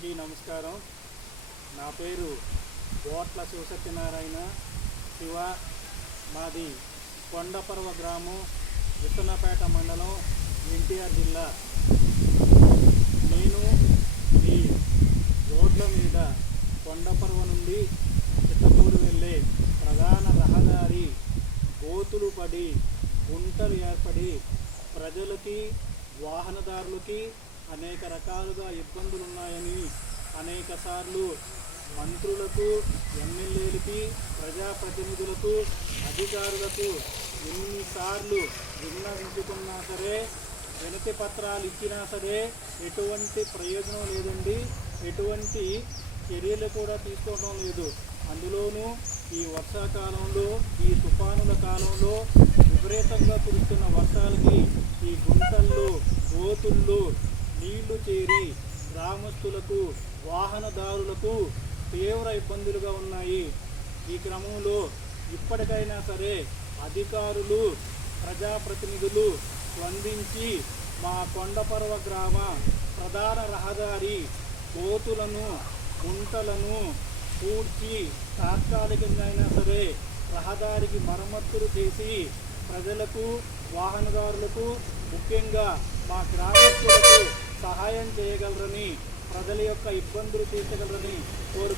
అందరికీ నమస్కారం. నా పేరు బోట్ల శివసత్యనారాయణ శివ. మాది కొండపర్వ గ్రామం, విత్తనపేట మండలం, ఎన్టీఆర్ జిల్లా. నేను ఈ రోడ్ల మీద కొండపర్వ నుండి చిత్తూరు వెళ్ళే ప్రధాన రహదారి గోతులు పడి, గుంటలు ఏర్పడి ప్రజలకి, వాహనదారులకి అనేక రకాలుగా ఇబ్బందులు ఉన్నాయని అనేక సార్లు మంత్రులకు, ఎమ్మెల్యేలకి, ప్రజాప్రతినిధులకు, అధికారులకు ఎన్నిసార్లు విన్నవించుకున్నా సరే, వినతి పత్రాలు ఇచ్చినా సరే ఎటువంటి ప్రయోజనం లేదండి. ఎటువంటి చర్యలు కూడా తీసుకోవడం లేదు. అందులోనూ ఈ వర్షాకాలంలో, ఈ తుఫానుల కాలంలో విపరీతంగా కురుస్తున్న వర్షాలకి ఈ గుంటల్లో, గోతుల్లో నీళ్లు చేరి గ్రామస్తులకు, వాహనదారులకు తీవ్ర ఇబ్బందులుగా ఉన్నాయి. ఈ క్రమంలో ఇప్పటికైనా సరే అధికారులు, ప్రజాప్రతినిధులు స్పందించి మా కొండపర్వ గ్రామ ప్రధాన రహదారి గోతులను, గుంటలను పూడ్చి తాత్కాలికంగా అయినా సరే రహదారికి మరమ్మతులు చేసి ప్రజలకు, వాహనదారులకు, ముఖ్యంగా మా గ్రామస్తులకు సహాయం చేయగలరని, ప్రజల యొక్క ఇబ్బందులు తీర్చగలరని కోరుకుంటున్నాను.